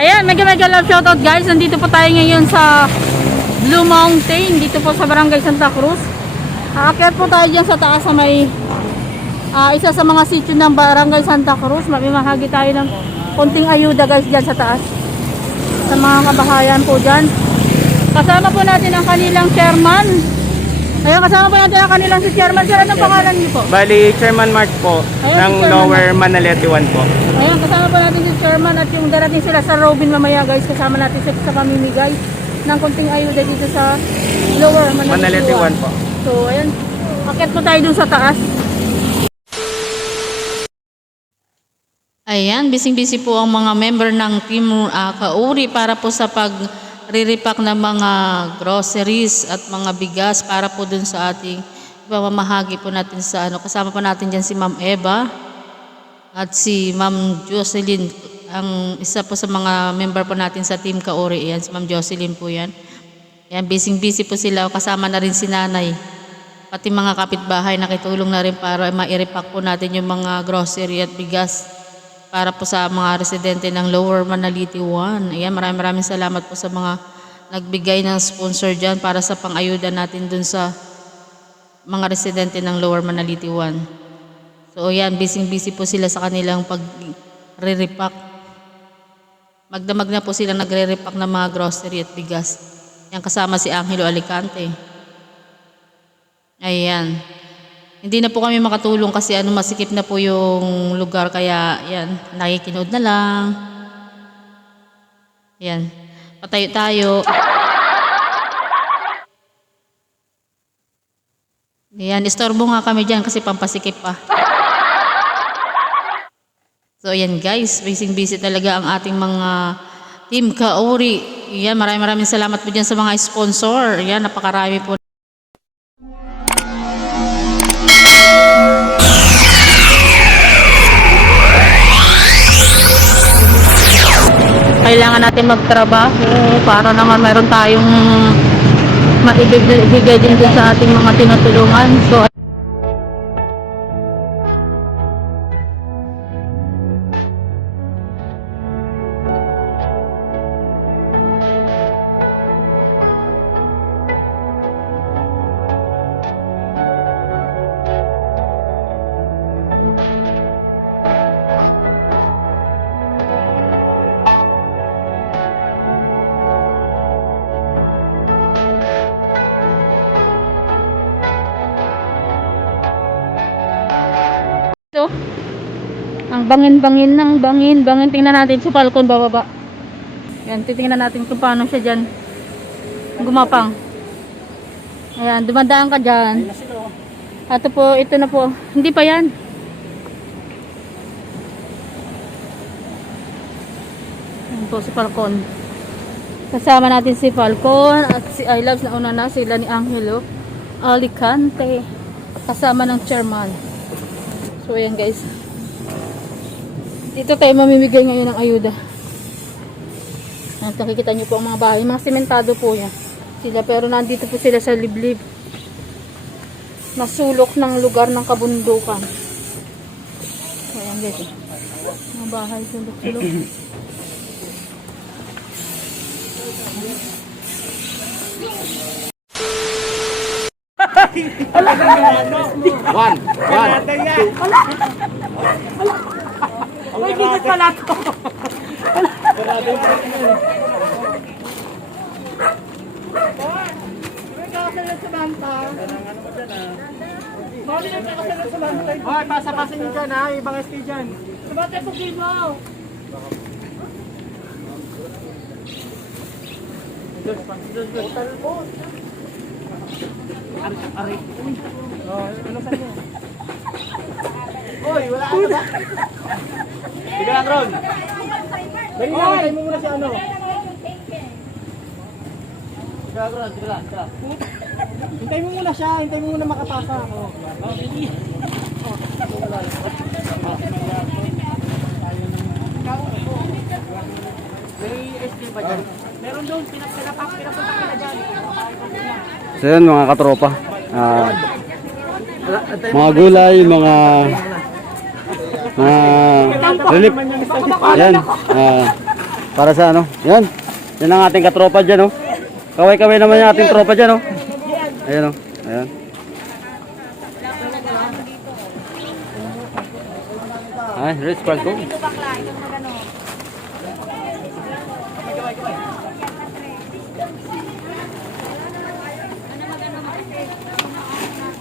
Ayan, mega love shoutout guys. Nandito po tayo ngayon sa Blue Mountain, dito po sa Barangay Santa Cruz. Aakyat po tayo dyan sa taas sa may isa sa mga sitio ng Barangay Santa Cruz. Mamimahagi tayo ng konting ayuda guys dyan sa taas sa mga kabahayan po dyan. Kasama po natin ang kanilang chairman. Ayan, kasama po natin ang kanilang si chairman. Sir, anong pangalan niyo po? Bali, Chairman Mark po, Ayan, ng si Chairman Lower Manalete 1 po. Ayan, kasama po natin si chairman at yung darating sila sa Robin mamaya guys. Kasama natin sa pamimigay ng konting ayuda dito sa Lower Manalete 1 po. So, ayan. Akit po tayo dun sa taas. Ayan, busy-busy po ang mga member ng Team Kauri para po sa pag-re-repack ng mga groceries at mga bigas para po dun sa ating pamamahagi po natin sa kasama po natin dyan si Ma'am Eva at si Ma'am Jocelyn, ang isa po sa mga member po natin sa Team Kauri. Ayan, si Ma'am Jocelyn po yan. Ayan, busy-busy po sila. Kasama na rin si Nanay. Pati mga kapitbahay nakitulong na rin para ma-repack po natin yung mga grocery at bigas para po sa mga residente ng Lower Manalete 1. Ayan, maraming salamat po sa mga nagbigay ng sponsor dyan para sa pang-ayuda natin dun sa mga residente ng Lower Manalete 1. So ayan, busy po sila sa kanilang pag-re-repack. Magdamag na po sila nagre-repack ng mga grocery at bigas. Yan, kasama si Angelo Alicante. Ayan. Hindi na po kami makatulong kasi masikip na po yung lugar, kaya yan, nakikinood na lang. Yan. Patayo tayo. Yan, istorbo nga kami dyan kasi pampasikip pa. So yan guys, busy talaga ang ating mga Team Kauri. Yan, maraming salamat po dyan sa mga sponsor. Yan, napakarami po. Kailangan natin magtrabaho para naman meron tayong maibigay din sa ating mga tinutulungan. So ang bangin. Tingnan natin si Falcon bababa. Yan, titingnan natin kung paano siya dyan gumapang. Ayan, dumadaan ka dyan. Ito po, ito na po. Hindi pa yan. Yan po si Falcon. Kasama natin si Falcon at si I Loves na una na, sila ni Angelo Alicante. Kasama ng chairman. So ayan guys. Dito tayo mamimigay ngayon ng ayuda. At nakikita nyo po ang mga bahay. Mga sementado po yan sila, pero nandito po sila sa liblib. Masulok ng lugar ng kabundukan. So ayan guys. Mga bahay sulok-sulok. One. Ay, gigit pala to. Hoy, pasa-pasa nyo dyan ha, ibang ST dyan. Sabate po kimo. Hoy, wala ka ba? Sige lang, Ron. Dali na, hintay mo muna si ano. Sige lang, Ron. Sige lang. Hintay mo muna siya. Hintay mo muna makapasa. May ST ba dyan? Meron doon. Pinapunta ka dyan. So yun mga katropa, mga gulay, mga relief, yan, Para sa ano? Yan. Yan ang ating katropa dyan, oh. Kaway-kaway naman yung ating tropa dyan, oh. Ayan, oh. Ayan. Ay, Rich Qualco.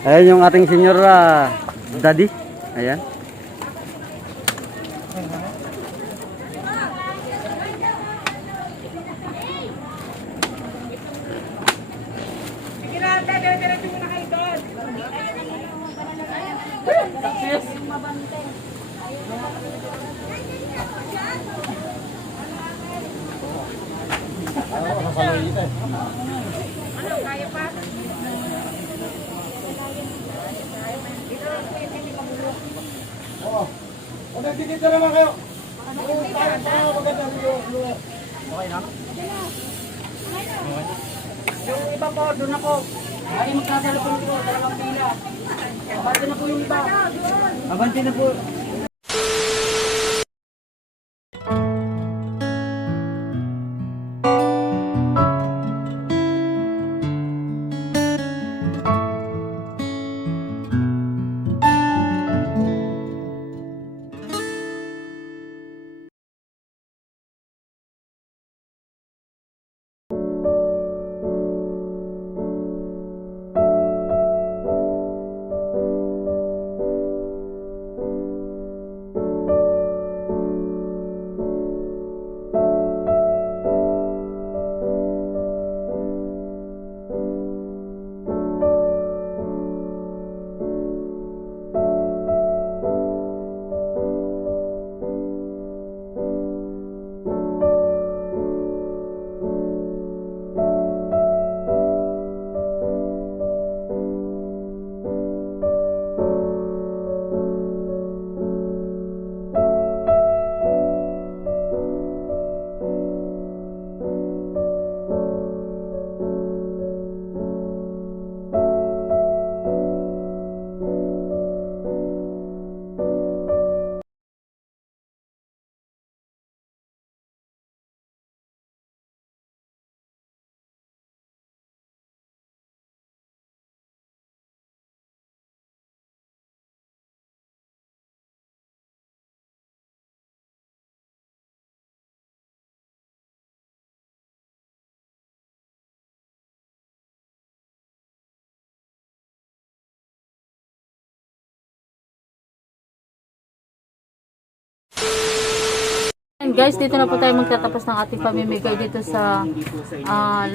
Ayan yung ating senior daddy. Ayan. Dito naman kayo. Yung iba po, doon ako. Ay, magkasalapon ko, dalawang pila. Abante na po yung iba. Abante na po. And guys, dito na po tayo magtatapos ng ating pamimigay dito sa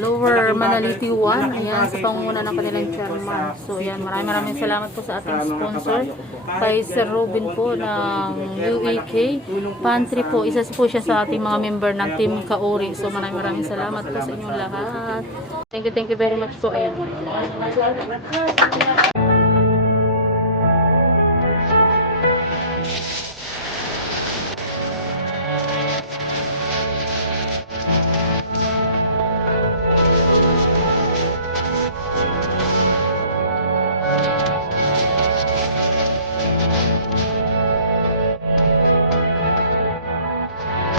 Lower Manaliti 1. Ayan, sa pangunguna ng kanilang chairman. So, ayan, maraming salamat po sa ating sponsor. Kay Sir Robin po ng UAK Pantry po. Isa po siya sa ating mga member ng Team Kauri. So, maraming salamat po sa inyong lahat. Thank you very much po. Ayan.